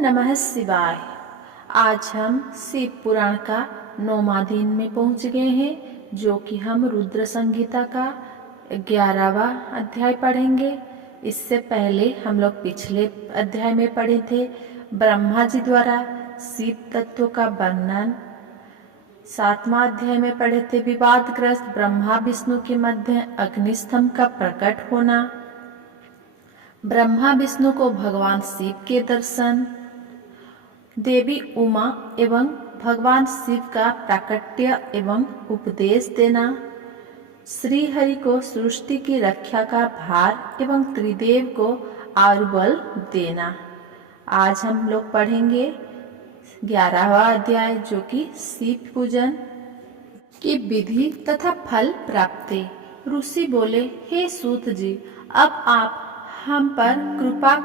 नमः शिवाय। आज हम शिव पुराण का 9वां दिन में पहुंच गए हैं, जो कि हम रुद्र संहिता का 11वां अध्याय पढ़ेंगे। इससे पहले हम लोग पिछले अध्याय में पढ़े थे ब्रह्मा जी द्वारा शिव तत्व का वर्णन। 7वां अध्याय में पढ़े थे विवादग्रस्त ब्रह्मा विष्णु के मध्य अग्निस्तंभ का प्रकट होना, ब्रह्मा विष्णु को भगवान शिव के दर्शन, देवी उमा एवं भगवान शिव का प्राकट्य एवं उपदेश देना, श्री हरि को सृष्टि की रक्षा का भार एवं त्रिदेव को आयुर्बल देना। आज हम लोग पढ़ेंगे 11वां अध्याय, जो कि शिव पूजन की विधि तथा फल प्राप्ति। ऋषि बोले, हे सूत जी, अब आप हम पर कृपा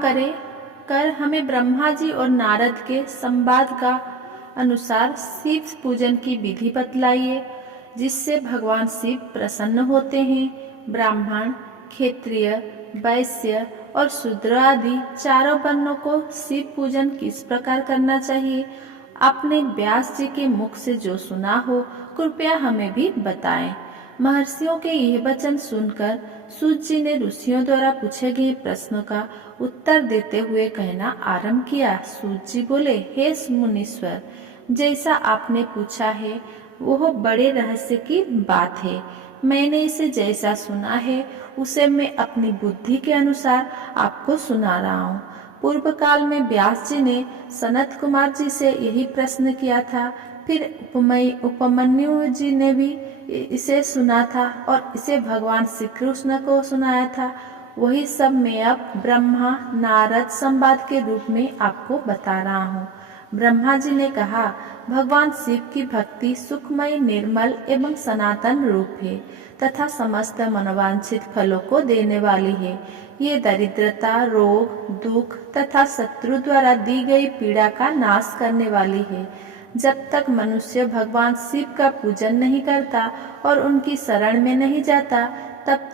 कर हमें ब्रह्मा जी और नारद के संवाद का अनुसार शिव पूजन की विधि बतलाइए, जिससे भगवान शिव प्रसन्न होते हैं। ब्राह्मण, क्षत्रिय, वैश्य और शूद्र आदि चारों वर्णों को शिव पूजन किस प्रकार करना चाहिए, आपने व्यास जी के मुख से जो सुना हो कृपया हमें भी बताएं। महर्षियों के यह वचन सुनकर सूत जी ने ऋषियों द्वारा पूछे गए प्रश्नों का उत्तर देते हुए कहना आरंभ किया। सूत जी बोले, हे मुनीश्वर, जैसा आपने पूछा है वह बड़े रहस्य की बात है। मैंने इसे जैसा सुना है उसे मैं अपनी बुद्धि के अनुसार आपको सुना रहा हूँ। पूर्व काल में व्यास जी ने सनत कुमार जी से यही प्रश्न किया था, फिर उपमन्यु जी ने भी इसे सुना था और इसे भगवान श्री कृष्ण को सुनाया था। वही सब मैं अब ब्रह्मा नारद संवाद के रूप में आपको बता रहा हूँ। ब्रह्मा जी ने कहा, भगवान शिव की भक्ति सुखमय, निर्मल एवं सनातन रूप है तथा समस्त मनोवांछित फलों को देने वाली है। ये दरिद्रता, रोग, दुख तथा शत्रु द्वारा दी गई पीड़ा का नाश करने वाली है। जब तक मनुष्य भगवान शिव का पूजन नहीं करता और उनकी शरण में नहीं जाता, तब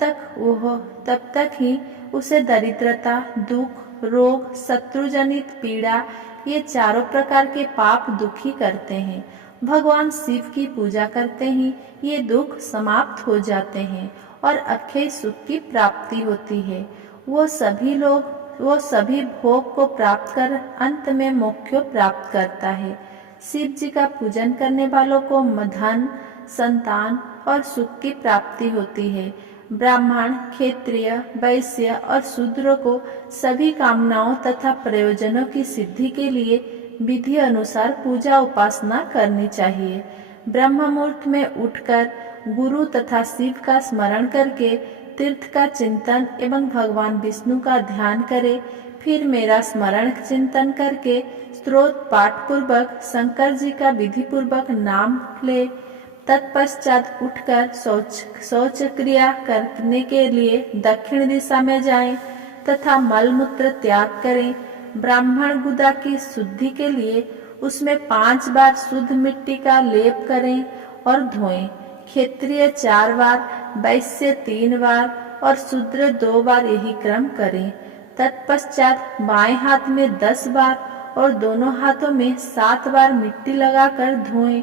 तक ही उसे दरिद्रता, दुख, रोग, शत्रुजनित पीड़ा, ये चारों प्रकार के पाप दुखी करते हैं। भगवान शिव की पूजा करते ही ये दुख समाप्त हो जाते हैं और अक्षय सुख की प्राप्ति होती है। वो सभी भोग को प्राप्त कर अंत में मोक्ष प्राप्त करता है। शिव जी का पूजन करने वालों को धन, संतान और सुख की प्राप्ति होती है। ब्राह्मण, क्षत्रिय, वैश्य और शूद्र को सभी कामनाओं तथा प्रयोजनों की सिद्धि के लिए विधि अनुसार पूजा उपासना करनी चाहिए। ब्रह्म मुहूर्त में उठकर गुरु तथा शिव का स्मरण करके तीर्थ का चिंतन एवं भगवान विष्णु का ध्यान करे। फिर मेरा स्मरण चिंतन करके स्तोत्र पाठ पूर्वक शंकर जी का विधि पूर्वक नाम ले। तत्पश्चात उठकर शौच क्रिया करने के लिए दक्षिण दिशा में जाएं तथा मलमूत्र त्याग करें। ब्राह्मण गुदा की शुद्धि के लिए उसमें 5 बार शुद्ध मिट्टी का लेप करें और धोएं। क्षत्रिय 4 बार, वैश्य 3 बार और शूद्र 2 बार यही क्रम करें। तत्पश्चात बाएं हाथ में 10 बार और दोनों हाथों में 7 बार मिट्टी लगाकर धोएं।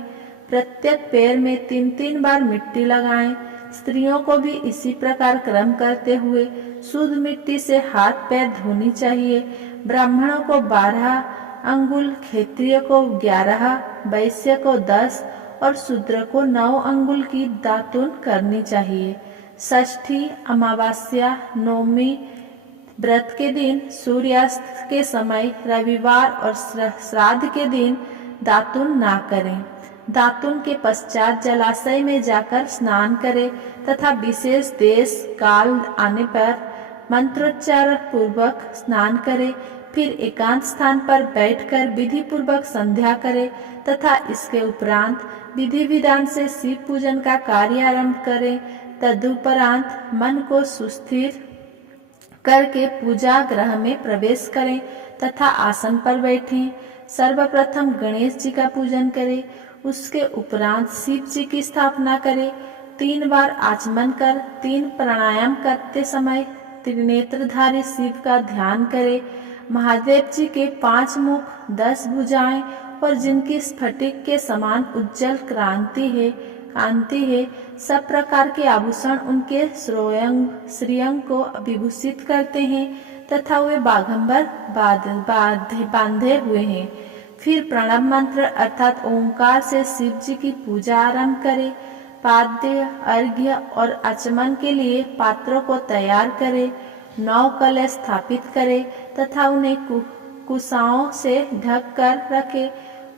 प्रत्येक पैर में 3-3 बार मिट्टी लगाएं। स्त्रियों को भी इसी प्रकार क्रम करते हुए शुद्ध मिट्टी से हाथ पैर धोनी चाहिए। ब्राह्मणों को 12 अंगुल, क्षत्रिय को 11, वैश्य को 10 और शूद्र को 9 अंगुल की दातुन करनी चाहिए। षष्ठी, अमावस्या, नवमी व्रत के दिन, सूर्यास्त के समय, रविवार और श्राद्ध के दिन दातुन ना करें। दातुन के पश्चात जलाशय में जाकर स्नान करें तथा विशेष देश काल आने पर मंत्रोच्चार पूर्वक स्नान करें। फिर एकांत स्थान पर बैठकर विधि पूर्वक संध्या करें तथा इसके उपरांत विधि विधान से शिव पूजन का कार्य आरंभ करें। तदुपरांत मन को सुस्थिर करके पूजा गृह में प्रवेश करें तथा आसन पर बैठें। सर्वप्रथम गणेश जी का पूजन करें, उसके उपरांत शिव जी की स्थापना करें। 3 बार आचमन कर 3 प्राणायाम करते समय त्रिनेत्रधारी शिव का ध्यान करें। महादेव जी के 5 मुख, 10 भुजाएं और जिनकी स्फटिक के समान उज्जवल कांति है। सब प्रकार के आभूषण उनके श्रीअंग को विभूषित करते हैं तथा वे बाघंबर बांधे हुए हैं। फिर प्रणव मंत्र अर्थात ओंकार से शिव जी की पूजा आरंभ करें। पाद्य, अर्घ्य और आचमन के लिए पात्रों को तैयार करें। 9 कलश स्थापित करें तथा उन्हें कुशाओं से ढक कर रखें।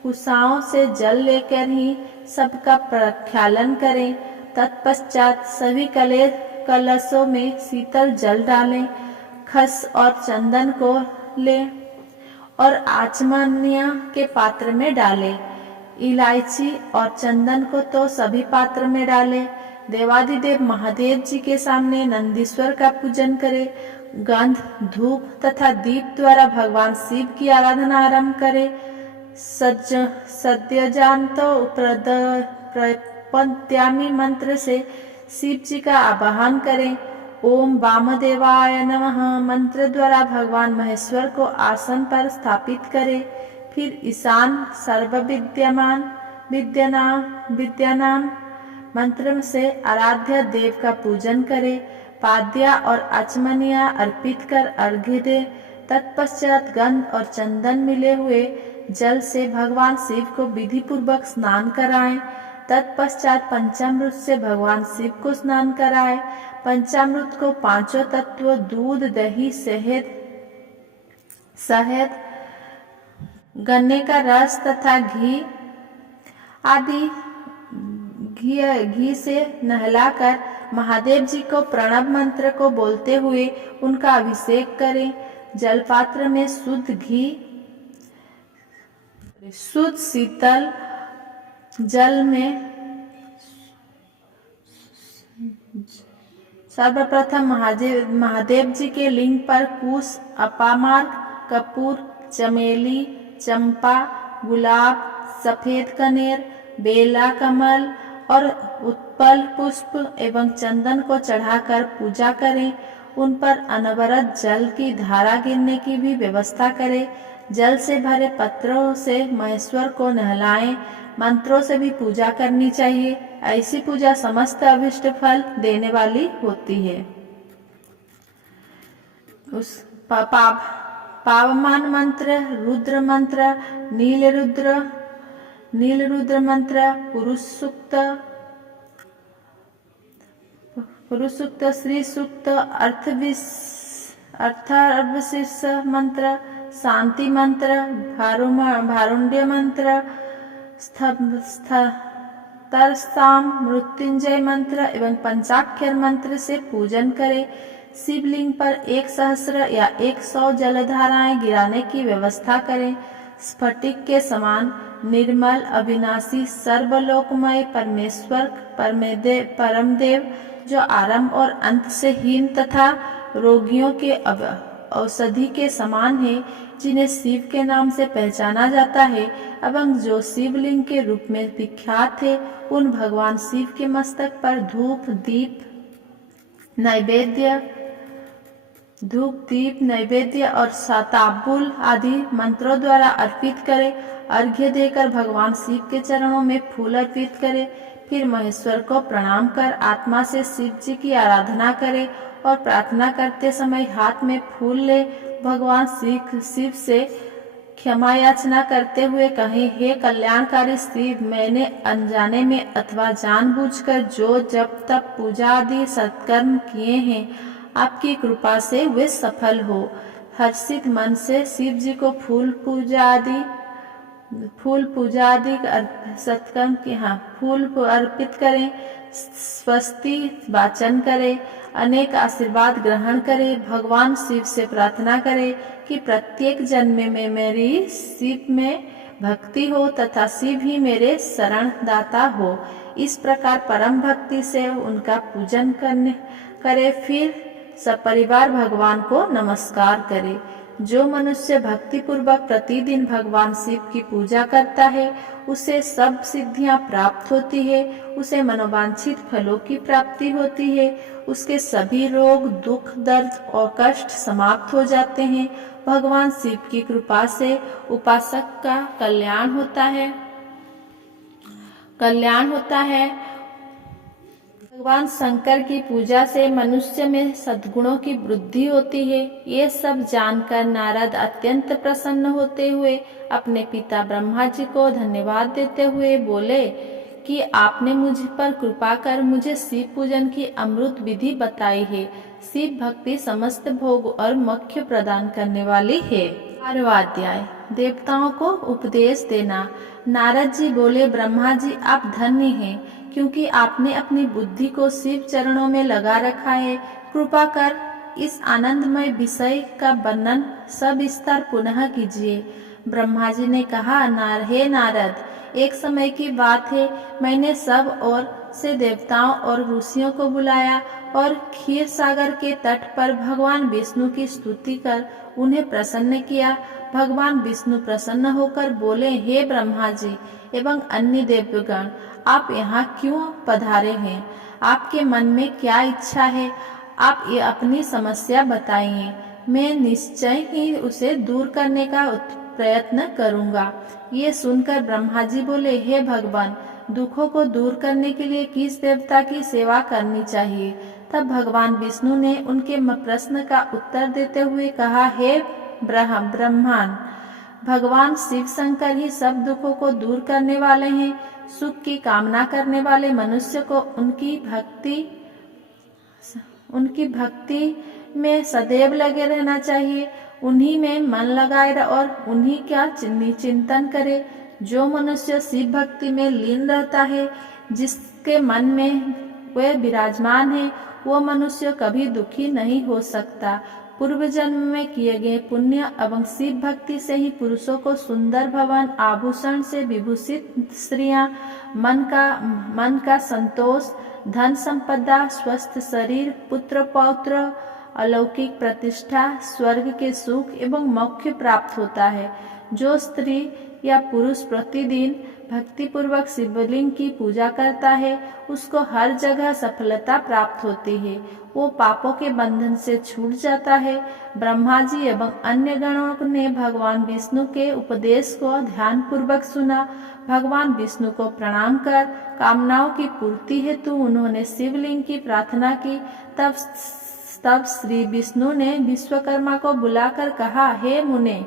कुशाओं से जल लेकर ही सबका प्रक्षालन करें। तत्पश्चात सभी कलशों में शीतल जल डालें। खस और चंदन को लें और आचमनिया के पात्र में डालें। इलायची और चंदन को तो सभी पात्र में डालें। देवादिदेव महादेव जी के सामने नंदीश्वर का पूजन करें। गंध, धूप तथा दीप द्वारा भगवान शिव की आराधना आरंभ करें। सद्योजातो प्रपद्यामि मंत्र से शिव जी का आवाहन करें। ओम वामदेवाय नमः मंत्र द्वारा भगवान महेश्वर को आसन पर स्थापित करें। फिर ईशान विद्यानाम मंत्र से आराध्य देव का पूजन करें। पाद्या और आचमनिया अर्पित कर अर्घ्य दे। तत्पश्चात गंध और चंदन मिले हुए जल से भगवान शिव को विधि पूर्वक स्नान कराएं। तत्पश्चात पंचामृत से भगवान शिव को स्नान कराएं। पंचामृत को 5 तत्वों दूध, दही, शहद, गन्ने का रस तथा घी से नहलाकर महादेव जी को प्रणव मंत्र को बोलते हुए उनका अभिषेक करें। जलपात्र में शुद्ध शीतल जल में सर्वप्रथम महादेव जी के लिंग पर कुश, अपामार्क, कपूर, चमेली, चंपा, गुलाब, सफेद कनेर, बेला कमल और उत्पल पुष्प एवं चंदन को चढ़ाकर पूजा करें। उन पर अनवरत जल की धारा गिरने की भी व्यवस्था करें। जल से भरे पत्रों से महेश्वर को नहलाएं। मंत्रों से भी पूजा करनी चाहिए। ऐसी पूजा समस्त अभिष्ट फल देने वाली होती है। पावमान मंत्र, रुद्र मंत्र, नील रुद्र मंत्र, पुरुष सूक्त, श्री सूक्त, अर्थवशिष मंत्र, शांति मंत्र, भारुण्य मंत्र, तरसाम, मृत्युंजय मंत्र एवं पंचाक्षर मंत्र से पूजन करें। शिवलिंग पर 1 सहस्र या 100 जलधाराएं गिराने की व्यवस्था करें। स्फटिक के समान निर्मल, अविनाशी, सर्वलोकमय परमेश्वर परमदेव जो आरंभ और अंत से हीन तथा रोगियों के औषधि के समान है, जिन्हें शिव के नाम से पहचाना जाता है एवं जो शिवलिंग के रूप में विख्यात है, उन भगवान शिव के मस्तक पर धूप दीप नैवेद्य और शताबुल आदि मंत्रों द्वारा अर्पित करें। अर्घ्य देकर भगवान शिव के चरणों में फूल अर्पित करें। फिर महेश्वर को प्रणाम कर आत्मा से शिव जी की आराधना करें और प्रार्थना करते समय हाथ में फूल ले भगवान शिव से क्षमा याचना करते हुए कहें, हे कल्याणकारी शिव, मैंने अनजाने में अथवा जानबूझकर जो जब तब पूजा आदि सत्कर्म किए हैं, आपकी कृपा से वे सफल हो। हर्षित मन से शिव जी को फूल पूजा आदि सत्कर्म की फूल अर्पित करें। स्वस्ति वाचन करें। अनेक आशीर्वाद ग्रहण करें। भगवान शिव से प्रार्थना करें कि प्रत्येक जन्म में मेरी शिव में भक्ति हो तथा शिव ही मेरे शरण दाता हो। इस प्रकार परम भक्ति से उनका पूजन करे। फिर सपरिवार भगवान को नमस्कार करे। जो मनुष्य भक्ति पूर्वक प्रतिदिन भगवान शिव की पूजा करता है, उसे सब सिद्धियां प्राप्त होती है, उसे मनोवांछित फलों की प्राप्ति होती है, उसके सभी रोग, दुख, दर्द और कष्ट समाप्त हो जाते हैं भगवान शिव की कृपा से उपासक का कल्याण होता है। भगवान शंकर की पूजा से मनुष्य में सद्गुणों की वृद्धि होती है। ये सब जानकर नारद अत्यंत प्रसन्न होते हुए अपने पिता ब्रह्मा जी को धन्यवाद देते हुए बोले कि आपने मुझ पर कृपा कर मुझे शिव पूजन की अमृत विधि बताई है। शिव भक्ति समस्त भोग और मोक्ष प्रदान करने वाली है। 12वां अध्याय, देवताओं को उपदेश देना। नारद जी बोले, ब्रह्मा जी आप धन्य हैं, क्योंकि आपने अपनी बुद्धि को शिव चरणों में लगा रखा है। कृपा कर इस आनंदमय विषय का वर्णन सविस्तार पुनः कीजिए। ब्रह्मा जी ने कहा, हे नारद, एक समय की बात है, मैंने सब ओर से देवताओं और ऋषियों को बुलाया और क्षीर सागर के तट पर भगवान विष्णु की स्तुति कर उन्हें प्रसन्न किया। भगवान विष्णु प्रसन्न होकर बोले, हे ब्रह्मा जी एवं अन्य देवगण, आप यहाँ क्यों पधारे हैं? आपके मन में क्या इच्छा है? आप ये अपनी समस्या बताइए, मैं निश्चय ही उसे दूर करने का प्रयत्न करूंगा। ये सुनकर ब्रह्मा जी बोले, हे भगवान, दुखों को दूर करने के लिए किस देवता की सेवा करनी चाहिए? तब भगवान विष्णु ने उनके प्रश्न का उत्तर देते हुए कहा, हे ब्रह्मन, भगवान शिव शंकर ही सब दुखों को दूर करने वाले हैं। सुख की कामना करने वाले मनुष्य को उनकी भक्ति में सदैव लगे रहना चाहिए। उन्हीं में मन लगाए और उन्हीं का चिंतन करे। जो मनुष्य शिव भक्ति में लीन रहता है, जिसके मन में वह विराजमान है, वो मनुष्य कभी दुखी नहीं हो सकता। पूर्व जन्म में किए गए पुण्य एवं शिव भक्ति से ही पुरुषों को सुंदर भवन, आभूषण से विभूषित स्त्रियां, मन का संतोष, धन संपदा, स्वस्थ शरीर, पुत्र पौत्र, अलौकिक प्रतिष्ठा, स्वर्ग के सुख एवं मोक्ष प्राप्त होता है। जो स्त्री या पुरुष प्रतिदिन भक्ति पूर्वक शिवलिंग की पूजा करता है, उसको हर जगह सफलता प्राप्त होती है। वो पापों के बंधन से छूट जाता है। ब्रह्मा जी एवं अन्य गणों ने भगवान विष्णु के उपदेश को ध्यान पूर्वक सुना। भगवान विष्णु को प्रणाम कर कामनाओं की पूर्ति हेतु उन्होंने शिवलिंग की प्रार्थना की। तब श्री विष्णु ने विश्वकर्मा को बुलाकर कहा, हे मुने,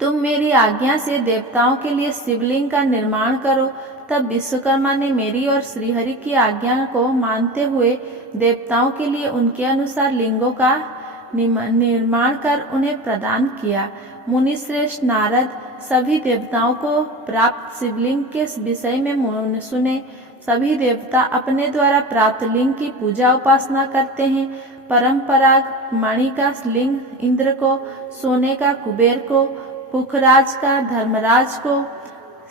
तुम मेरी आज्ञा से देवताओं के लिए शिवलिंग का निर्माण करो। तब विश्वकर्मा ने मेरी और श्रीहरि की आज्ञा को मानते हुए देवताओं के लिए उनके अनुसार लिंगों का निर्माण कर उन्हें प्रदान किया। मुनि श्रेष्ठ नारद सभी देवताओं को प्राप्त शिवलिंग के विषय में सुने। सभी देवता अपने द्वारा प्राप्त लिंग की पूजा उपासना करते हैं। परंपराग मणि का लिंग इंद्र को, सोने का कुबेर को, पुखराज का धर्मराज को,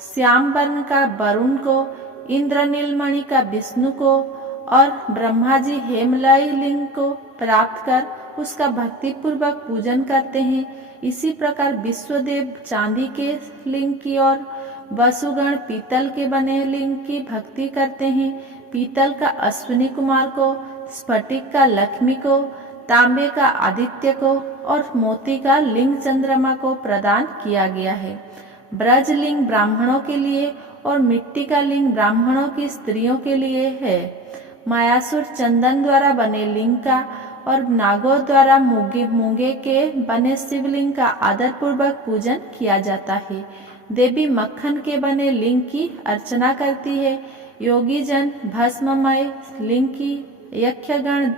श्याम वर्ण का वरुण को, इंद्रनील मणि का विष्णु को और ब्रह्मा जी हेमलय लिंग को प्राप्त कर उसका भक्ति पूर्वक पूजन करते हैं। इसी प्रकार विश्वदेव चांदी के लिंग की और वसुगण पीतल के बने लिंग की भक्ति करते हैं। पीतल का अश्विनी कुमार को, स्फटिक का लक्ष्मी को, तांबे का आदित्य को और मोती का लिंग चंद्रमा को प्रदान किया गया है। ब्रज लिंग ब्राह्मणों के लिए और मिट्टी का लिंग ब्राह्मणों की स्त्रियों के लिए है। मायासुर चंदन द्वारा बने लिंग का और नागों द्वारा मूंगे के बने शिवलिंग का आदर पूर्वक पूजन किया जाता है। देवी मक्खन के बने लिंग की अर्चना करती है। योगी जन भस्ममय लिंग की, यक्षगण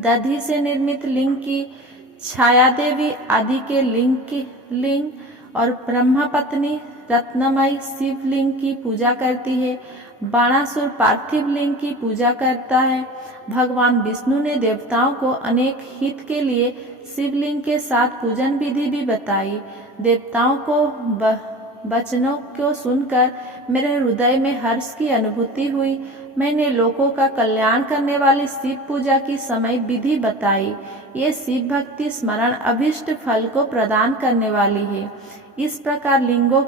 दधि से निर्मित लिंग की, छाया देवी आदि के लिंग और ब्रह्मा पत्नी रत्नमय शिवलिंग की पूजा करती है। बाणासुर पार्थिव लिंग की पूजा करता है। भगवान विष्णु ने देवताओं को अनेक हित के लिए शिवलिंग के साथ पूजन विधि भी बताई। देवताओं को वचनों को सुनकर मेरे हृदय में हर्ष की अनुभूति हुई। मैंने लोगों का कल्याण करने वाली शिव पूजा की समय विधि बताई। ये शिव भक्ति स्मरण अभिष्ट फल को प्रदान करने वाली है। इस प्रकार लिंगों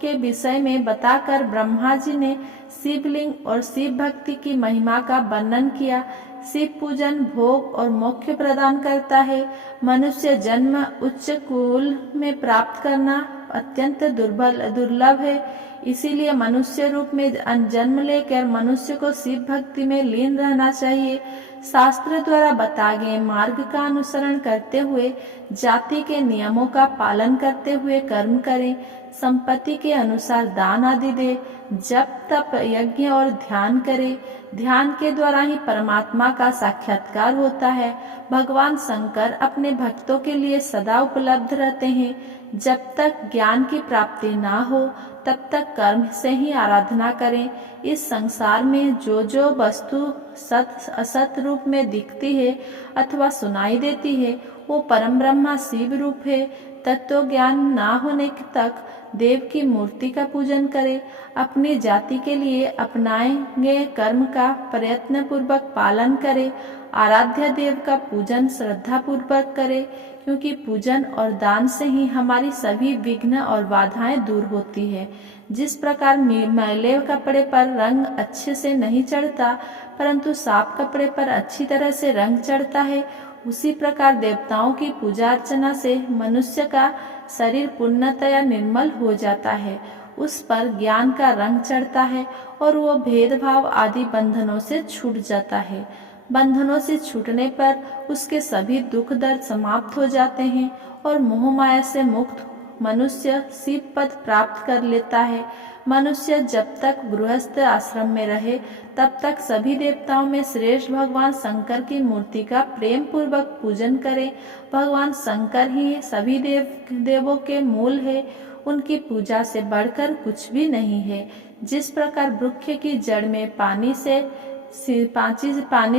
के विषय में बताकर ब्रह्मा जी ने शिवलिंग और शिव भक्ति की महिमा का वर्णन किया। शिव पूजन भोग और मोक्ष प्रदान करता है। मनुष्य जन्म उच्च कुल में प्राप्त करना अत्यंत दुर्लभ है। इसीलिए मनुष्य रूप में जन्म लेकर मनुष्य को शिव भक्ति में लीन रहना चाहिए। शास्त्र द्वारा बताए गए मार्ग का अनुसरण करते हुए जाति के नियमों का पालन करते हुए कर्म करें। संपत्ति के अनुसार दान आदि दे, जप तप यज्ञ और ध्यान करे। ध्यान के द्वारा ही परमात्मा का साक्षात्कार होता है। भगवान शंकर अपने भक्तों के लिए सदा उपलब्ध रहते हैं। जब तक ज्ञान की प्राप्ति ना हो तब तक कर्म से ही आराधना करें। इस संसार में जो जो वस्तु सत असत रूप में दिखती है अथवा सुनाई देती है वो परम ब्रह्मा शिव रूप है। तत्व ज्ञान ना होने तक देव की मूर्ति का पूजन करें। अपनी जाति के लिए अपनाए गए कर्म का प्रयत्न पूर्वक पालन करें। आराध्य देव का पूजन श्रद्धा पूर्वक करें, क्योंकि पूजन और दान से ही हमारी सभी विघ्न और बाधाएं दूर होती है। जिस प्रकार मैले कपड़े पर रंग अच्छे से नहीं चढ़ता परंतु साफ कपड़े पर अच्छी तरह से रंग चढ़ता है, उसी प्रकार देवताओं की पूजा अर्चना से मनुष्य का शरीर पूर्णतया निर्मल हो जाता है। उस पर ज्ञान का रंग चढ़ता है और वो भेदभाव आदि बंधनों से छूट जाता है। बंधनों से छूटने पर उसके सभी दुख दर्द समाप्त हो जाते हैं और मोह माया से मुक्त मनुष्य शिव पद प्राप्त कर लेता है। मनुष्य जब तक गृहस्थ आश्रम में रहे तब तक सभी देवताओं में श्रेष्ठ भगवान शंकर की मूर्ति का प्रेम पूर्वक पूजन करे। भगवान शंकर ही सभी देवों के मूल है। उनकी पूजा से बढ़कर कुछ भी नहीं है। जिस प्रकार वृक्ष की जड़ में पानी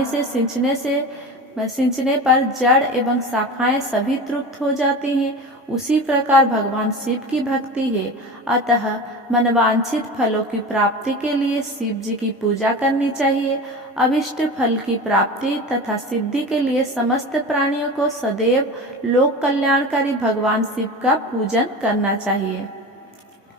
से सिंचने पर जड़ एवं शाखाएं सभी तृप्त हो जाती हैं, उसी प्रकार भगवान शिव की भक्ति है। अतः मनवांछित फलों की प्राप्ति के लिए शिव जी की पूजा करनी चाहिए। अभिष्ट फल की प्राप्ति तथा सिद्धि के लिए समस्त प्राणियों को सदैव लोक कल्याणकारी भगवान शिव का पूजन करना चाहिए।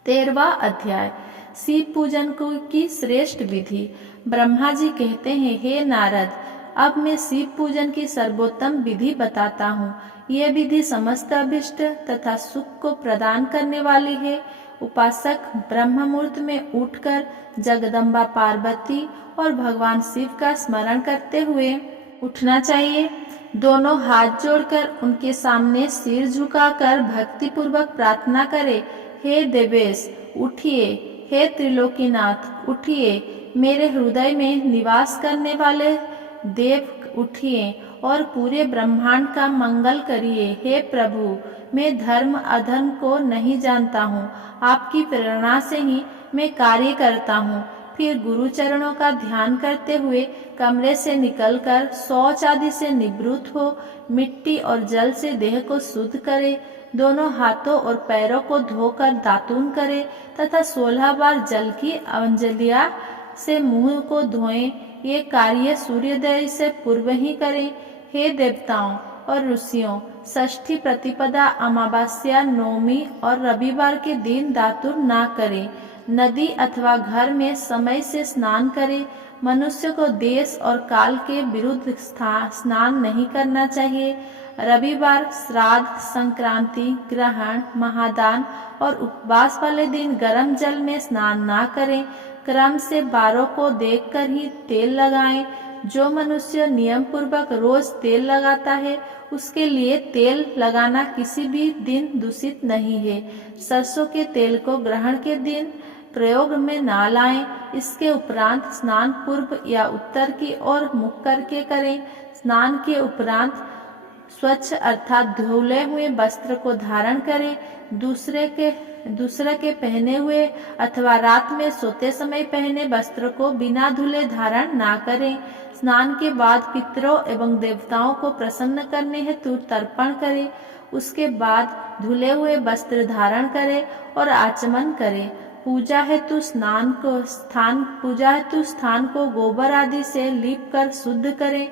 13वां अध्याय शिव पूजन की श्रेष्ठ विधि। ब्रह्मा जी कहते हैं, हे नारद, अब मैं शिव पूजन की सर्वोत्तम विधि बताता हूँ। यह विधि समस्त अभिष्ट तथा सुख को प्रदान करने वाली है। उपासक ब्रह्म मुहूर्त में उठकर जगदम्बा पार्वती और भगवान शिव का स्मरण करते हुए उठना चाहिए। दोनों हाथ जोड़कर उनके सामने सिर झुकाकर भक्ति पूर्वक प्रार्थना करे, हे देवेश उठिए, हे त्रिलोकीनाथ उठिए, मेरे हृदय में निवास करने वाले देव उठिए और पूरे ब्रह्मांड का मंगल करिए। हे प्रभु, मैं धर्म अधर्म को नहीं जानता हूँ, आपकी प्रेरणा से ही मैं कार्य करता हूँ। फिर गुरु चरणों का ध्यान करते हुए कमरे से निकलकर शौच आदि से निवृत्त हो मिट्टी और जल से देह को शुद्ध करे। दोनों हाथों और पैरों को धोकर दातून करे तथा 16 बार जल की अंजलियां से मुंह को धोएं। ये कार्य सूर्योदय से पूर्व ही करें। हे देवताओं और ऋषियों, षष्ठी प्रतिपदा, अमावस्या, नवमी और रविवार के दिन दातुन ना करें। नदी अथवा घर में समय से स्नान करें। मनुष्य को देश और काल के विरुद्ध स्नान नहीं करना चाहिए। रविवार, श्राद्ध, संक्रांति, ग्रहण, महादान और उपवास वाले दिन गर्म जल में स्नान ना करें। क्रम से बारों को देखकर ही तेल लगाएं। जो मनुष्य नियम पूर्वक रोज तेल लगाता है उसके लिए तेल लगाना किसी भी दिन दूषित नहीं है। सरसों के तेल को ग्रहण के दिन प्रयोग में ना लाएं। इसके उपरांत स्नान पूर्व या उत्तर की ओर मुख करके करें। स्नान के उपरांत स्वच्छ अर्थात धुले हुए वस्त्र को धारण करें। दूसरे के पहने हुए अथवा रात में सोते समय पहने वस्त्र को बिना धुले धारण ना करें। स्नान के बाद पितरों एवं देवताओं को प्रसन्न करने हेतु तर्पण करें। उसके बाद धुले हुए वस्त्र धारण करें और आचमन करें। पूजा हेतु स्थान को गोबर आदि से लीप कर शुद्ध करें।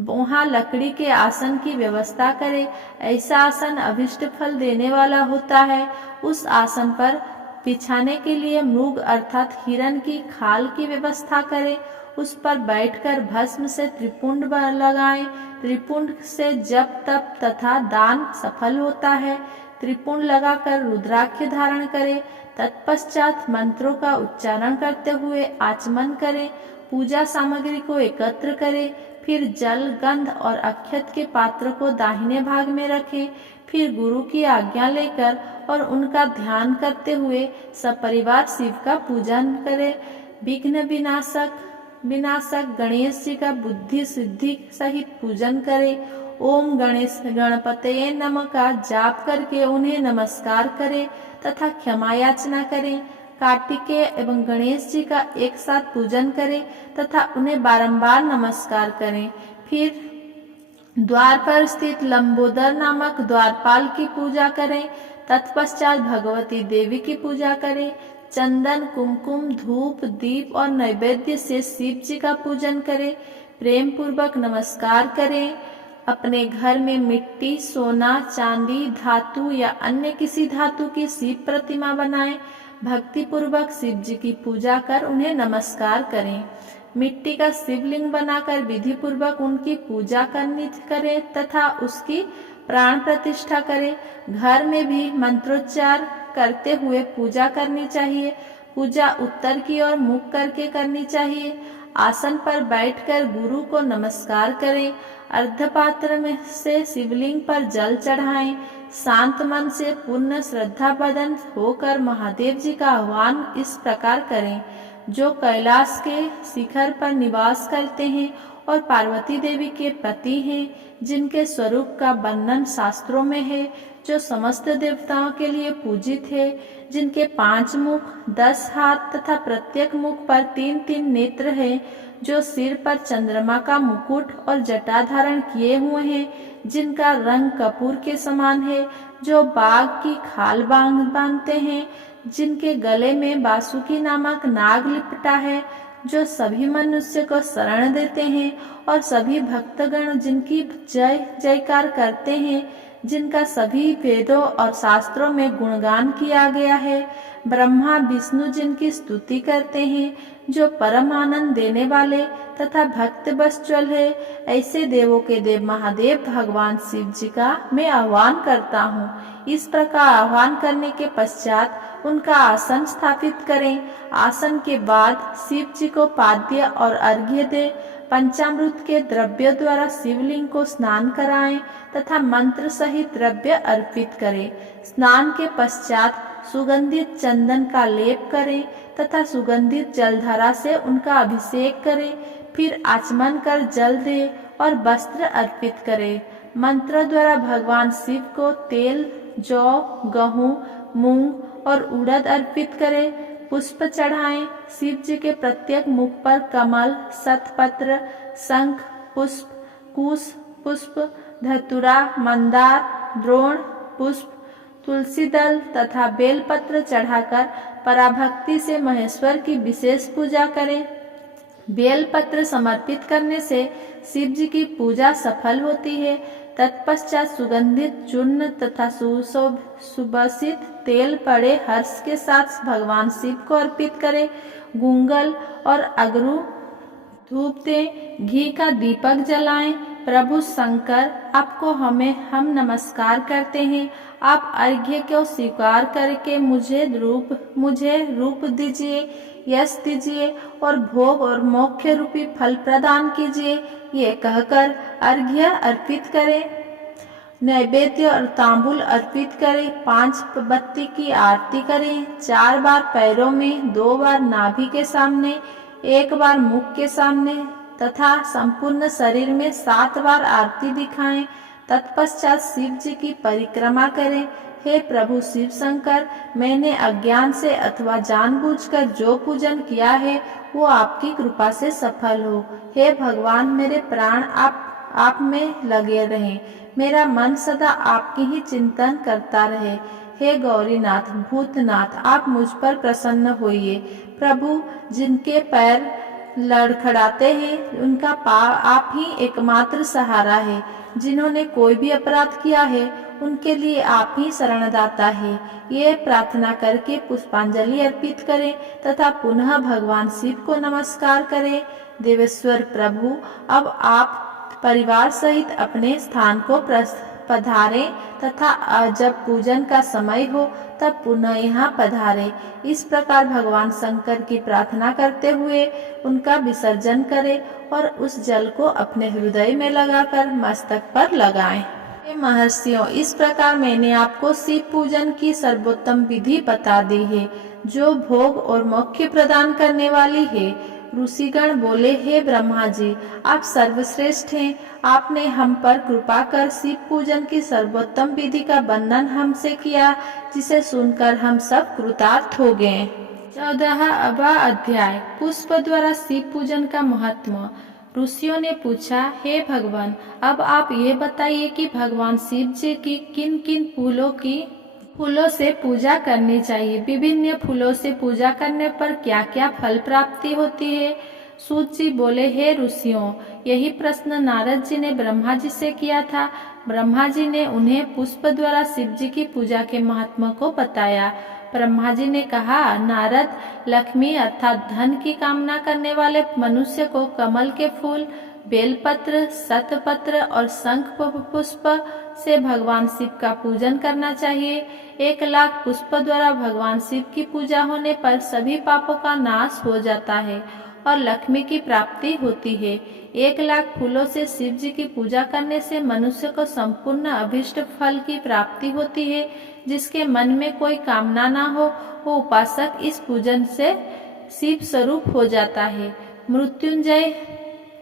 वहाँ लकड़ी के आसन की व्यवस्था करें। ऐसा आसन अभिष्ट फल देने वाला होता है। उस आसन पर बिछाने के लिए मृग अर्थात हिरण की खाल की व्यवस्था करें। उस पर बैठकर भस्म से त्रिपुंड लगाएं। त्रिपुंड से जप तप तथा दान सफल होता है। त्रिपुंड लगाकर रुद्राक्ष धारण करें। तत्पश्चात मंत्रों का उच्चारण करते हुए आचमन करें। पूजा सामग्री को एकत्र करें। फिर जल, गंध और अक्षत के पात्र को दाहिने भाग में रखें। फिर गुरु की आज्ञा लेकर और उनका ध्यान करते हुए सपरिवार शिव का पूजन करें। विघ्न विनाशक गणेश जी का बुद्धि सिद्धि सहित पूजन करें। ओम गणपतये नमः का जाप करके उन्हें नमस्कार करें तथा क्षमा याचना करें। कार्तिकेय एवं गणेश जी का एक साथ पूजन करें तथा उन्हें बारंबार नमस्कार करें। फिर द्वार पर स्थित लंबोदर नामक द्वारपाल की पूजा करें। तत्पश्चात भगवती देवी की पूजा करें। चंदन, कुमकुम, धूप, दीप और नैवेद्य से शिव जी का पूजन करें। प्रेम पूर्वक नमस्कार करें। अपने घर में मिट्टी, सोना, चांदी, धातु या अन्य किसी धातु की शिव प्रतिमा बनाएं। भक्ति पूर्वक शिव जी की पूजा कर उन्हें नमस्कार करें। मिट्टी का शिवलिंग बनाकर विधि पूर्वक उनकी पूजा करें तथा उसकी प्राण प्रतिष्ठा करें। घर में भी मंत्रोच्चार करते हुए पूजा करनी चाहिए। पूजा उत्तर की ओर मुख करके करनी चाहिए। आसन पर बैठकर गुरु को नमस्कार करें। अर्धपात्र में से शिवलिंग पर जल चढ़ाएं। शांत मन से पूर्ण श्रद्धा बदन होकर महादेव जी का आह्वान इस प्रकार करें। जो कैलाश के शिखर पर निवास करते हैं और पार्वती देवी के पति हैं, जिनके स्वरूप का वर्णन शास्त्रों में है, जो समस्त देवताओं के लिए पूजित है, जिनके 5 मुख, 10 हाथ तथा प्रत्येक मुख पर 3-3 नेत्र हैं, जो सिर पर चंद्रमा का मुकुट और जटा धारण किए हुए हैं, जिनका रंग कपूर के समान है, जो बाघ की खाल बांधते हैं, जिनके गले में बासुकी नामक नाग लिपटा है, जो सभी मनुष्य को शरण देते हैं और सभी भक्तगण जिनकी जय जयकार करते हैं, जिनका सभी वेदों और शास्त्रों में गुणगान किया गया है। ब्रह्मा विष्णु जिनकी स्तुति करते हैं, जो परम आनंद देने वाले तथा भक्त वत्सल है, ऐसे देवों के देव महादेव भगवान शिव जी का मैं आह्वान करता हूँ। इस प्रकार आह्वान करने के पश्चात उनका आसन स्थापित करें। आसन के बाद शिव जी को पाद्य और अर्घ्य दे। पंचामृत के द्रव्य द्वारा शिवलिंग को स्नान कराएं तथा मंत्र सहित द्रव्य अर्पित करें। स्नान के पश्चात सुगंधित चंदन का लेप करें तथा सुगंधित जलधारा से उनका अभिषेक करें। फिर आचमन कर जल दे और वस्त्र अर्पित करें। मंत्र द्वारा भगवान शिव को तेल, जौ, गेहूं, मूंग और उड़द अर्पित करें। पुष्प चढ़ाएं। शिव जी के प्रत्येक मुख पर कमल, शतपत्र, शंख पुष्प, कुश पुष्प, धतुरा, मंदार, द्रोण पुष्प, तुलसी दल तथा बेलपत्र चढ़ाकर पराभक्ति से महेश्वर की विशेष पूजा करें। बेलपत्र समर्पित करने से शिव जी की पूजा सफल होती है। तत्पश्चात सुगंधित चूर्ण तथा सुवासित तेल पड़े हर्ष के साथ भगवान शिव को अर्पित करें। गुंगल और अगरू धूप दें। घी का दीपक जलाएं। प्रभु शंकर, आपको हम नमस्कार करते हैं। आप अर्घ्य को स्वीकार करके मुझे रूप दीजिए, यश दीजिए और भोग और मोक्ष रूपी फल प्रदान कीजिए। ये कहकर अर्घ्य अर्पित करें। नैवेद्य और तांबूल अर्पित करें। 5 बत्ती की आरती करें। 4 बार पैरों में, 2 बार नाभि के सामने, 1 बार मुख के सामने तथा संपूर्ण शरीर में 7 बार आरती दिखाएं। तत्पश्चात शिव जी की परिक्रमा करें। हे प्रभु शिव शंकर, मैंने अज्ञान से अथवा जानबूझकर जो पूजन किया है वो आपकी कृपा से सफल हो। हे भगवान, मेरे प्राण आप में लगे रहें। मेरा मन सदा आपकी ही चिंतन करता रहे। हे गौरीनाथ, भूतनाथ, आप मुझ पर प्रसन्न होइए। प्रभु, जिनके पैर लड़खड़ाते हैं उनका आप ही एकमात्र सहारा है। जिन्होंने कोई भी अपराध किया है उनके लिए आप ही शरणदाता है। ये प्रार्थना करके पुष्पांजलि अर्पित करें तथा पुनः भगवान शिव को नमस्कार करें। देवेश्वर प्रभु, अब आप परिवार सहित अपने स्थान को पधारें तथा जब पूजन का समय हो तब पुनः यहाँ पधारें। इस प्रकार भगवान शंकर की प्रार्थना करते हुए उनका विसर्जन करें और उस जल को अपने हृदय में लगाकर मस्तक पर लगाएं। हे महर्षियों, इस प्रकार मैंने आपको शिव पूजन की सर्वोत्तम विधि बता दी है, जो भोग और मोक्ष प्रदान करने वाली है। ऋषिगण बोले, हे ब्रह्मा जी, आप सर्वश्रेष्ठ हैं। आपने हम पर कृपा कर शिव पूजन की सर्वोत्तम विधि का वर्णन हमसे किया, जिसे सुनकर हम सब कृतार्थ हो गए। 14वां अध्याय, पुष्प द्वारा शिव पूजन का महत्व। ऋषियों ने पूछा, हे भगवान, अब आप ये बताइए कि भगवान शिव जी की किन किन फूलों से पूजा करनी चाहिए। विभिन्न फूलों से पूजा करने पर क्या क्या फल प्राप्ति होती है। सूत जी बोले, हे ऋषियों, यही प्रश्न नारद जी ने ब्रह्मा जी से किया था। ब्रह्मा जी ने उन्हें पुष्प द्वारा शिव जी की पूजा के महत्व को बताया। ब्रह्मा जी ने कहा, नारद, लक्ष्मी अर्थात धन की कामना करने वाले मनुष्य को कमल के फूल, बेलपत्र, शतपत्र और शंख पुष्प से भगवान शिव का पूजन करना चाहिए। 1,00,000 पुष्प द्वारा भगवान शिव की पूजा होने पर सभी पापों का नाश हो जाता है और लक्ष्मी की प्राप्ति होती है। 1,00,000 फूलों से शिव जी की पूजा करने से मनुष्य को संपूर्ण अभिष्ट फल की प्राप्ति होती है। जिसके मन में कोई कामना ना हो, वो उपासक इस पूजन से शिव स्वरूप हो जाता है। मृत्युंजय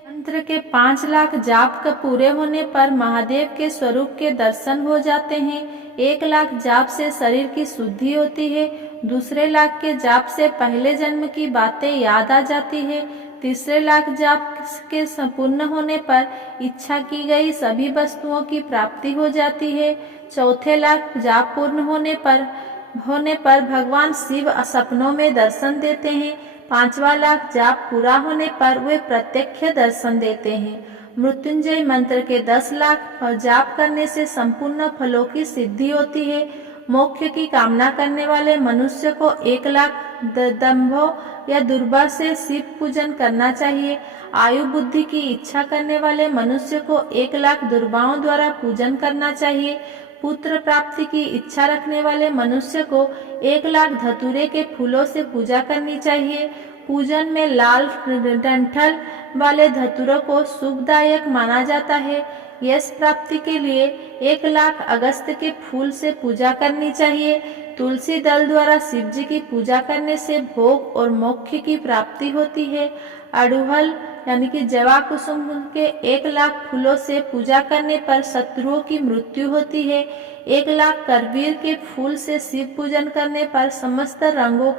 मंत्र के 5,00,000 जाप का पूरे होने पर महादेव के स्वरूप के दर्शन हो जाते हैं। 1,00,000 जाप से शरीर की शुद्धि होती है। दूसरे लाख के जाप से पहले जन्म की बातें याद आ जाती है। तीसरे लाख जाप के संपूर्ण होने पर इच्छा की गई सभी वस्तुओं की प्राप्ति हो जाती है। चौथे लाख जाप पूर्ण होने पर भगवान शिव सपनों में दर्शन देते हैं। 5वां लाख जाप पूरा होने पर वे प्रत्यक्ष दर्शन देते हैं। मृत्युंजय मंत्र के 10,00,000 जाप करने से संपूर्ण फलों की सिद्धि होती है। मोक्ष की कामना करने वाले मनुष्य को 1,00,000 दंभों या दुर्बा से शिव पूजन करना चाहिए। आयु बुद्धि की इच्छा करने वाले मनुष्य को 1,00,000 दुर्बाओं द्वारा पूजन करना चाहिए। पुत्र प्राप्ति की इच्छा रखने वाले मनुष्य को 1,00,000 धतूरे के फूलों से पूजा करनी चाहिए। पूजन में लाल डंठल वाले धतूरों को शुभदायक माना जाता है। यश प्राप्ति के लिए 1,00,000 अगस्त के फूल से पूजा करनी चाहिए। तुलसी दल द्वारा शिव जी की पूजा करने से भोग और मोक्ष की प्राप्ति होती है। अड़हुल यानी कि जवा कुसुम के 1,00,000 फूलों से पूजा करने पर शत्रुओं की मृत्यु होती है। 1,00,000 करवीर के फूल से शिव पूजन करने पर समस्त रोगों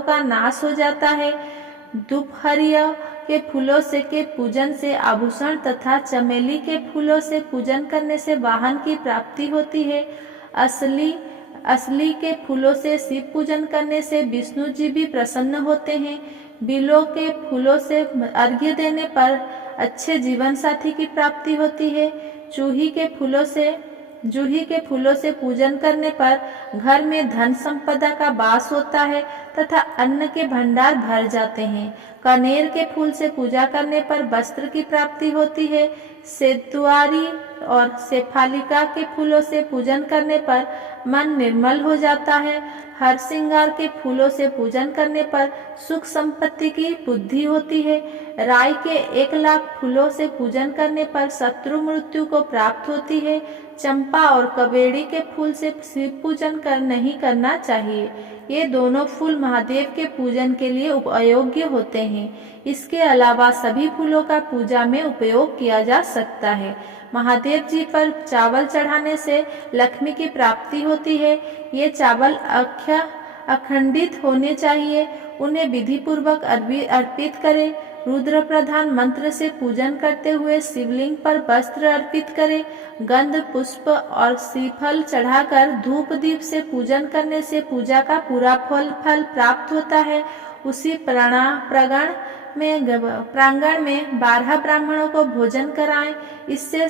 का नाश हो जाता है। दुपहरिया के फूलों से के पूजन से आभूषण तथा चमेली के फूलों से पूजन करने से वाहन की प्राप्ति होती है। असली के फूलों से शिव पूजन करने से विष्णु जी भी प्रसन्न होते हैं। बिलों के फूलों से अर्घ्य देने पर अच्छे जीवन साथी की प्राप्ति होती है। जूही के फूलों से पूजन करने पर घर में धन संपदा का वास होता है तथा अन्न के भंडार भर जाते हैं। कनेर के फूल से पूजा करने पर वस्त्र की प्राप्ति होती है। सेतुआरी और शेफालिका के फूलों से पूजन करने पर मन निर्मल हो जाता है। हर श्रृंगार के फूलों से पूजन करने पर सुख संपत्ति की बुद्धि होती है। राई के 1,00,000 फूलों से पूजन करने पर शत्रु मृत्यु को प्राप्त होती है। चंपा और कवेड़ी के फूल से शिव पूजन नहीं करना चाहिए। ये दोनों फूल महादेव के पूजन के लिए अयोग्य होते हैं। इसके अलावा सभी फूलों का पूजा में उपयोग किया जा सकता है। महादेव जी पर चावल चढ़ाने से लक्ष्मी की प्राप्ति होती है। ये चावल अखंडित होने चाहिए। उन्हें विधि पूर्वक अर्पित करें। रुद्र प्रधान मंत्र से पूजन करते हुए शिवलिंग पर वस्त्र अर्पित करें। गंध पुष्प और श्रीफल चढ़ाकर धूप दीप से पूजन करने से पूजा का पूरा फल प्राप्त होता है। उसी प्रांगण में 12 ब्राह्मणों को भोजन कराएं। इससे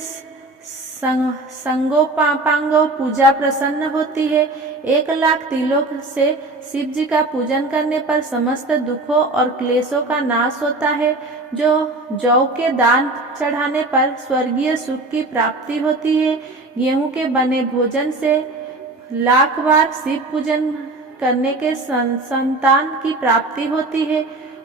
संगोपांगो पूजा प्रसन्न होती है। 1,00,000 तिलों से शिव जी का पूजन करने पर समस्त दुखों और क्लेशों का नाश होता है। जो जौ के दान चढ़ाने पर स्वर्गीय सुख की प्राप्ति होती है। गेहूं के बने भोजन से 1,00,000 बार शिव पूजन करने के संतान की प्राप्ति होती है।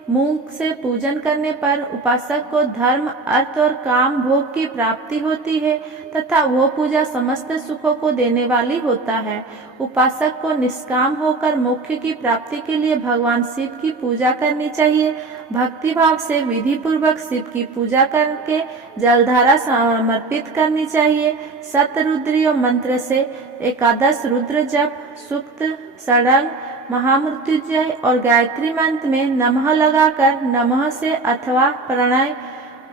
मूंग से पूजन करने पर उपासक को धर्म, अर्थ और काम भोग की प्राप्ति होती है तथा वो पूजा समस्त सुखों को देने वाली होता है। उपासक को निष्काम होकर मोक्ष की प्राप्ति के लिए भगवान शिव की पूजा करनी चाहिए। भक्ति भाव से विधि पूर्वक शिव की पूजा करके जलधारा समर्पित करनी चाहिए। शतरुद्रीय मंत्र से 11 रुद्र जप, सूक्त, षडंग, महामृत्युंजय और गायत्री मंत्र में नमः लगाकर नमः से अथवा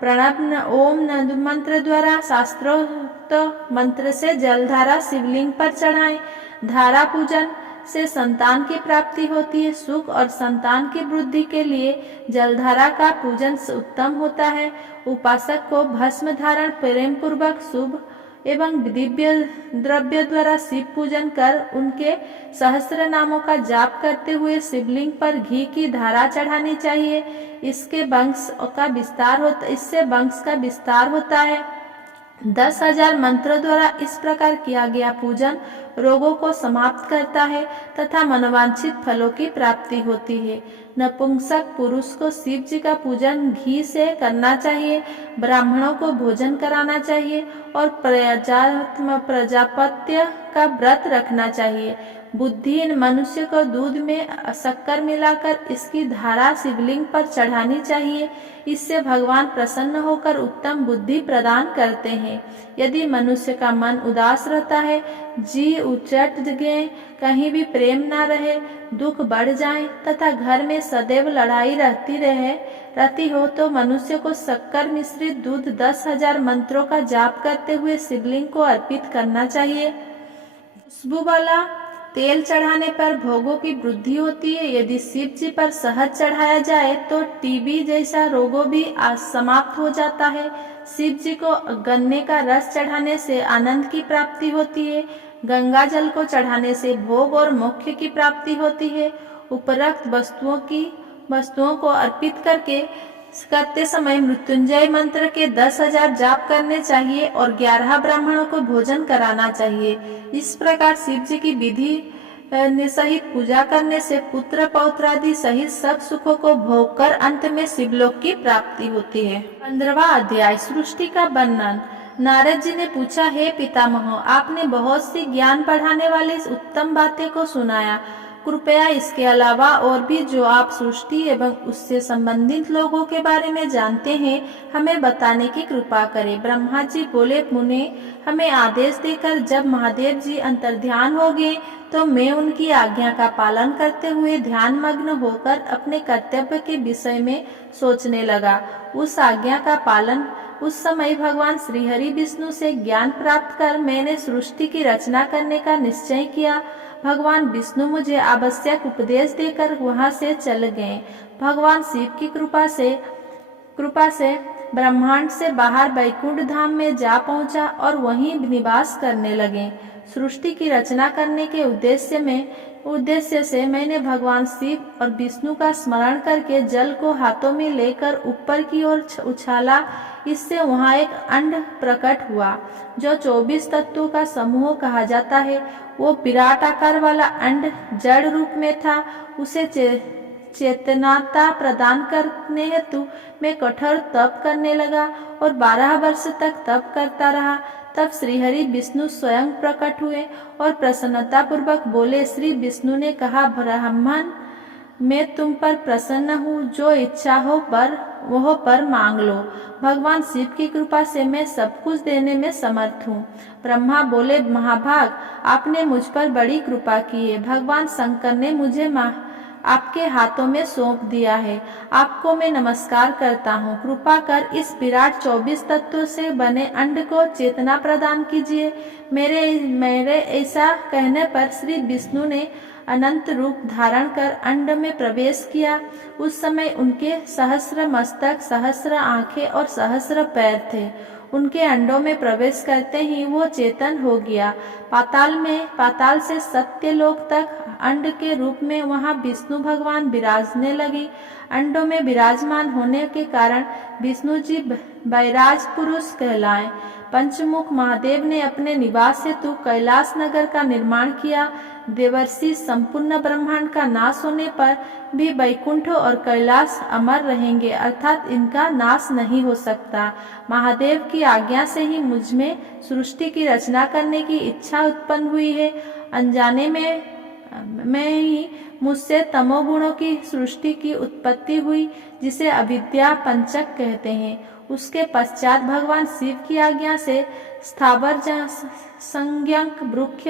प्रणव ओम मंत्र द्वारा शास्त्रोक्त मंत्र से जलधारा शिवलिंग पर चढ़ाएं। धारा पूजन से संतान की प्राप्ति होती है। सुख और संतान की वृद्धि के लिए जलधारा का पूजन उत्तम होता है। उपासक को भस्म धारण प्रेम पूर्वक शुभ एवं दिव्य द्रव्य द्वारा शिव पूजन कर उनके सहस्त्र नामों का जाप करते हुए शिवलिंग पर घी की धारा चढ़ानी चाहिए। इससे वंश का विस्तार होता है। 10,000 मंत्रों द्वारा इस प्रकार किया गया पूजन रोगों को समाप्त करता है तथा मनोवांछित फलों की प्राप्ति होती है। नपुंसक पुरुष को शिव जी का पूजन घी से करना चाहिए। ब्राह्मणों को भोजन कराना चाहिए और प्रजापत्य का व्रत रखना चाहिए। बुद्धिहीन मनुष्य को दूध में शक्कर मिलाकर इसकी धारा शिवलिंग पर चढ़ानी चाहिए। इससे भगवान प्रसन्न होकर उत्तम बुद्धि प्रदान करते हैं। यदि मनुष्य का मन उदास रहता है, जी उचट गए, कहीं भी प्रेम न रहे, दुख बढ़ जाए तथा घर में सदैव लड़ाई रहती हो तो मनुष्य को शक्कर मिश्रित दूध 10,000 मंत्रों का जाप करते हुए शिवलिंग को अर्पित करना चाहिए। खुशबू वाला तेल चढ़ाने पर भोगों की वृद्धि होती है। यदि शिव जी पर शहद चढ़ाया जाए तो टीबी जैसा रोगों भी समाप्त हो जाता है। शिव जी को गन्ने का रस चढ़ाने से आनंद की प्राप्ति होती है। गंगा जल को चढ़ाने से भोग और मोक्ष की प्राप्ति होती है। उपरोक्त वस्तुओं को अर्पित करते समय मृत्युंजय मंत्र के 10,000 जाप करने चाहिए और 11 ब्राह्मणों को भोजन कराना चाहिए। इस प्रकार शिव जी की विधि सहित पूजा करने से पुत्र पौत्रादि सहित सब सुखों को भोग कर अंत में शिवलोक की प्राप्ति होती है। 15वां अध्याय सृष्टि का वर्णन। नारद जी ने पूछा, हे पितामह, आपने बहुत सी ज्ञान बढ़ाने वाली उत्तम बातें को सुनाया। कृपया इसके अलावा और भी जो आप सृष्टि एवं उससे संबंधित लोगों के बारे में जानते हैं हमें बताने की कृपा करें। ब्रह्मा जी बोले, मुने, हमें आदेश देकर जब महादेव जी अंतर्ध्यान हो गए तो मैं उनकी आज्ञा का पालन करते हुए ध्यान मग्न होकर अपने कर्तव्य के विषय में सोचने लगा। उस समय भगवान श्रीहरि विष्णु से ज्ञान प्राप्त कर मैंने सृष्टि की रचना करने का निश्चय किया। भगवान विष्णु मुझे आवश्यक उपदेश देकर वहां से चल गए। भगवान शिव की कृपा से ब्रह्मांड से बाहर वैकुंठ धाम में जा पहुंचा और वहीं निवास करने लगे। सृष्टि की रचना करने के उद्देश्य से मैंने भगवान शिव और विष्णु का स्मरण करके जल को हाथों में लेकर ऊपर की ओर उछाला। इससे वहां एक अंड प्रकट हुआ जो 24 तत्वों का समूह कहा जाता है। वो विराट आकार वाला अंड जड़ रूप में था। उसे चेतनाता प्रदान करने हेतु मैं कठोर तप करने लगा और 12 वर्ष तक तप करता रहा। तब श्रीहरि विष्णु स्वयं प्रकट हुए और प्रसन्नता पूर्वक बोले। श्री विष्णु ने कहा, ब्राह्मण, मैं तुम पर प्रसन्न हूँ, जो इच्छा हो वह पर मांग लो। भगवान शिव की कृपा से मैं सब कुछ देने में समर्थ हूँ। ब्रह्मा बोले, महाभाग, आपने मुझ पर बड़ी कृपा की है। भगवान शंकर ने मुझे आपके हाथों में सौंप दिया है। आपको मैं नमस्कार करता हूँ। कृपा कर इस विराट 24 तत्वों से बने अंड को चेतना प्रदान कीजिए। मेरे ऐसा कहने पर श्री विष्णु ने अनंत रूप धारण कर अंड में प्रवेश किया। उस समय उनके सहस्र मस्तक, सहस्र आंखें और सहस्र पैर थे। उनके अंडों में प्रवेश करते ही वो चेतन हो गया। पाताल से सत्यलोक तक अंड के रूप में वहां विष्णु भगवान विराजने लगे। अंडों में विराजमान होने के कारण विष्णु जी बैराज पुरुष कहलाए। पंचमुख महादेव ने अपने निवास हेतु कैलाश नगर का निर्माण किया। देवर्षि संपूर्ण ब्रह्मांड का नाश होने पर भी वैकुंठ और कैलाश अमर रहेंगे, अर्थात इनका नाश नहीं हो सकता। महादेव की आज्ञा से ही मुझ में सृष्टि की रचना करने की इच्छा उत्पन्न हुई है। अनजाने में ही मुझसे तमोगुणों की सृष्टि की उत्पत्ति हुई, जिसे अविद्या पंचक कहते हैं। उसके पश्चात भगवान शिव की आज्ञा से स्थावर संज्ञक वृक्ष,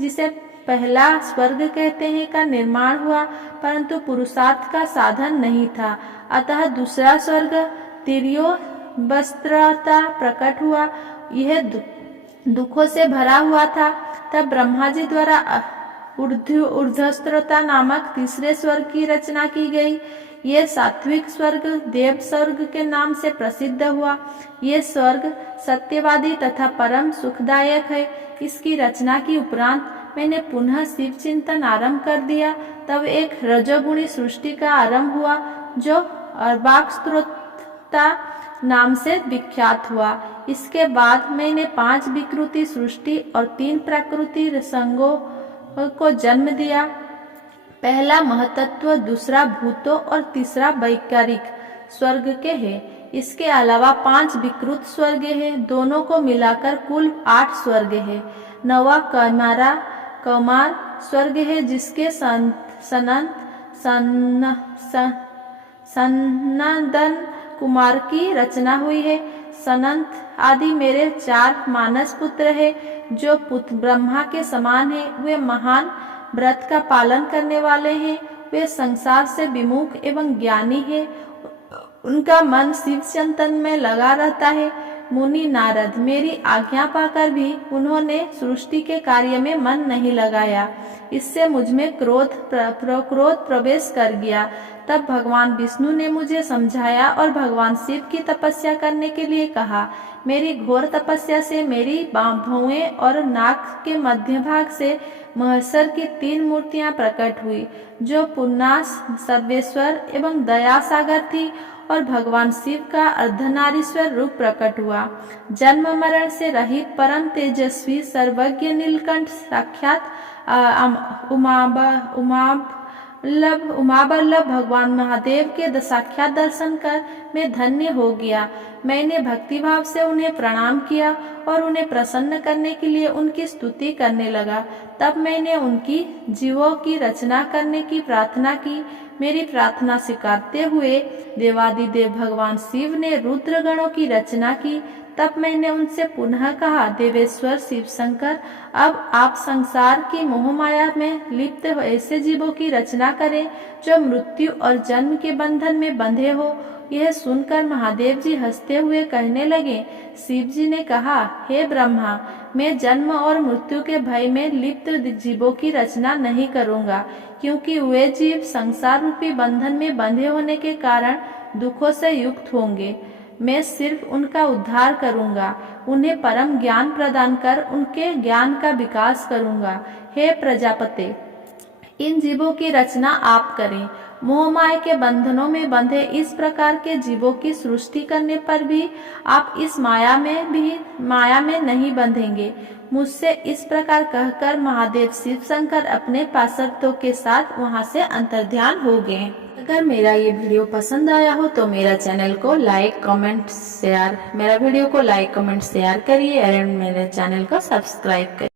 जिसे पहला स्वर्ग कहते हैं, का निर्माण हुआ, परंतु पुरुषार्थ का साधन नहीं था। अतः दूसरा स्वर्ग तिर्यो वस्त्रता प्रकट हुआ। यह दुखों से भरा हुआ था। तब ब्रह्मा जी द्वारा ऊर्ध्वस्त्रता नामक तीसरे स्वर्ग की रचना की गई। ये सात्विक स्वर्ग देव स्वर्ग के नाम से प्रसिद्ध हुआ। ये स्वर्ग सत्यवादी तथा परम सुखदायक है। इसकी रचना की उपरांत मैंने पुनः शिव चिंतन आरंभ कर दिया। तब एक रजोगुणी सृष्टि का आरंभ हुआ, जो अर्वाक्स्त्रोता नाम से विख्यात हुआ। इसके बाद मैंने 5 विकृति सृष्टि और 3 प्राकृति संगों को जन्म दिया। पहला महतत्व, दूसरा भूतों और तीसरा वैकारिक स्वर्ग के है। इसके अलावा 5 विकृत स्वर्ग हैं। दोनों को मिलाकर कुल 8 स्वर्ग है। 9वां कौमार स्वर्ग है, जिसके सनंदन कुमार की रचना हुई है। सनंत आदि मेरे 4 मानस पुत्र है, जो पुत्र ब्रह्मा के समान है। वे महान व्रत का पालन करने वाले हैं। वे संसार से विमुख एवं ज्ञानी है। उनका मन शिव चिंतन में लगा रहता है। मुनि नारद, मेरी आज्ञा पाकर भी उन्होंने सृष्टि के कार्य में मन नहीं लगाया। इससे मुझमें क्रोध प्रवेश कर गया। तब भगवान विष्णु ने मुझे समझाया और भगवान शिव की तपस्या करने के लिए कहा। मेरी घोर तपस्या से मेरी भौएं और नाक के मध्य भाग से महेश्वर की 3 मूर्तियां प्रकट हुई, जो पुन्नास, सर्वेश्वर एवं दया सागर थी, और भगवान शिव का अर्धनारीश्वर रूप प्रकट हुआ। जन्म मरण से रहित परम तेजस्वी सर्वज्ञ नीलकंठ साक्षात उमावल्लभ भगवान महादेव के साक्षात दर्शन कर मैं धन्य हो गया। मैंने भक्तिभाव से उन्हें प्रणाम किया और उन्हें प्रसन्न करने के लिए उनकी स्तुति करने लगा। तब मैंने उनकी जीवों की रचना करने की प्रार्थना की। मेरी प्रार्थना स्वीकारते हुए देवादिदेव भगवान शिव ने रुद्र गणों की रचना की। तब मैंने उनसे पुनः कहा, देवेश्वर शिव शंकर, अब आप संसार की मोहमाया में लिप्त ऐसे जीवों की रचना करें जो मृत्यु और जन्म के बंधन में बंधे हो। यह सुनकर महादेव जी हंसते हुए कहने लगे। शिव जी ने कहा, हे ब्रह्मा, मैं जन्म और मृत्यु के भय में लिप्त जीवों की रचना नहीं करूंगा, क्योंकि वे जीव संसार रूपी बंधन में बंधे होने के कारण दुखों से युक्त होंगे। मैं सिर्फ उनका उद्धार करूंगा, उन्हें परम ज्ञान प्रदान कर उनके ज्ञान का विकास करूंगा। हे प्रजापते, इन जीवों की रचना आप करें। मोहमाया के बंधनों में बंधे इस प्रकार के जीवों की सृष्टि करने पर भी आप इस माया में नहीं बंधेंगे। मुझसे इस प्रकार कहकर महादेव शिव शंकर अपने पार्षदों के साथ वहां से अंतर्ध्यान हो गए। अगर मेरा ये वीडियो पसंद आया हो तो मेरा चैनल को लाइक कमेंट शेयर करिए और मेरे चैनल को सब्सक्राइब करिए।